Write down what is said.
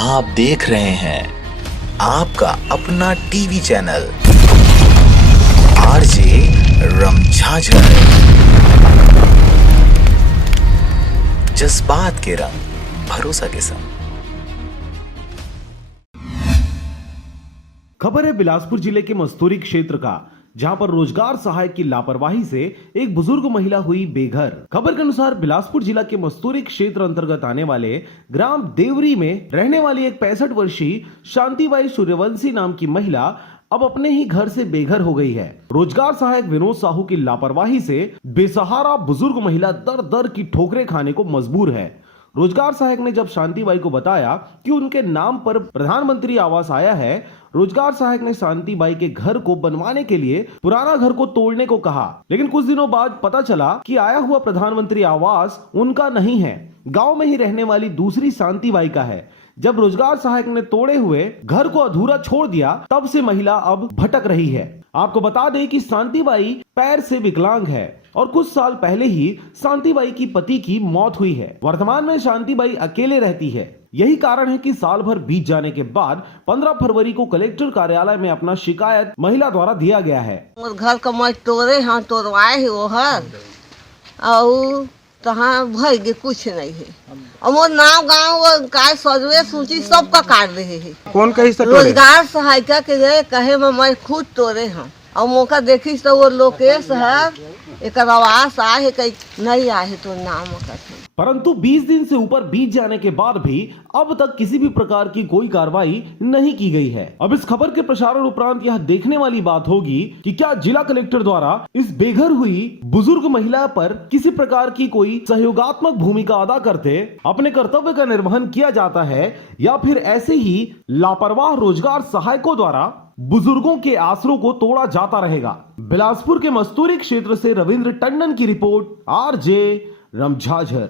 आप देख रहे हैं आपका अपना टीवी चैनल आरजे रमझाझर। जज्बात के रंग भरोसा के संग। खबर है बिलासपुर जिले के मस्तूरी क्षेत्र का, जहां पर रोजगार सहायक की लापरवाही से एक बुजुर्ग महिला हुई बेघर। खबर के अनुसार बिलासपुर जिला के मस्तूरी क्षेत्र अंतर्गत आने वाले ग्राम देवरी में रहने वाली एक 65 वर्षीय शांतिबाई सूर्यवंशी नाम की महिला अब अपने ही घर से बेघर हो गई है। रोजगार सहायक विनोद साहू की लापरवाही से बेसहारा बुजुर्ग महिला दर दर की ठोकरें खाने को मजबूर है। रोजगार सहायक ने जब शांतिबाई को बताया कि उनके नाम पर प्रधानमंत्री आवास आया है, रोजगार सहायक ने शांतिबाई के घर को बनवाने के लिए पुराना घर को तोड़ने को कहा। लेकिन कुछ दिनों बाद पता चला कि आया हुआ प्रधानमंत्री आवास उनका नहीं है, गांव में ही रहने वाली दूसरी शांतिबाई का है। जब रोजगार सहायक ने तोड़े हुए घर को अधूरा छोड़ दिया, तब से महिला अब भटक रही है। आपको बता दें कि शांतिबाई पैर से विकलांग है और कुछ साल पहले ही शांतिबाई की पति की मौत हुई है। वर्तमान में शांतिबाई अकेले रहती है। यही कारण है कि साल भर बीत जाने के बाद 15 फरवरी को कलेक्टर कार्यालय में अपना शिकायत महिला द्वारा दिया गया है। घर का मैं तोड़े हाँ तोड़वाए वो हर और तहाँ भर कुछ नहीं है और वो नाव गाँव का सजवे सूची सबका काट रहे है। कौन कही से रोजगार सहायिका के कहे मैं खुद तोड़े हाँ और मौका देखी तो वो लोकेश है एक आवास आए कहीं नहीं आए तो नाम करते। परंतु 20 दिन से ऊपर बीत जाने के बाद भी अब तक किसी भी प्रकार की कोई कार्रवाई नहीं की गई है। अब इस खबर के प्रसारण उपरांत यह देखने वाली बात होगी कि क्या जिला कलेक्टर द्वारा इस बेघर हुई बुजुर्ग महिला पर किसी प्रकार की कोई सहयोगात्मक भूमिका अदा करते अपने कर्तव्य का निर्वहन किया जाता है, या फिर ऐसे ही लापरवाह रोजगार सहायकों द्वारा बुजुर्गों के आसरों को तोड़ा जाता रहेगा। बिलासपुर के मस्तूरी क्षेत्र से रविंद्र टंडन की रिपोर्ट, आरजे रमझाझर।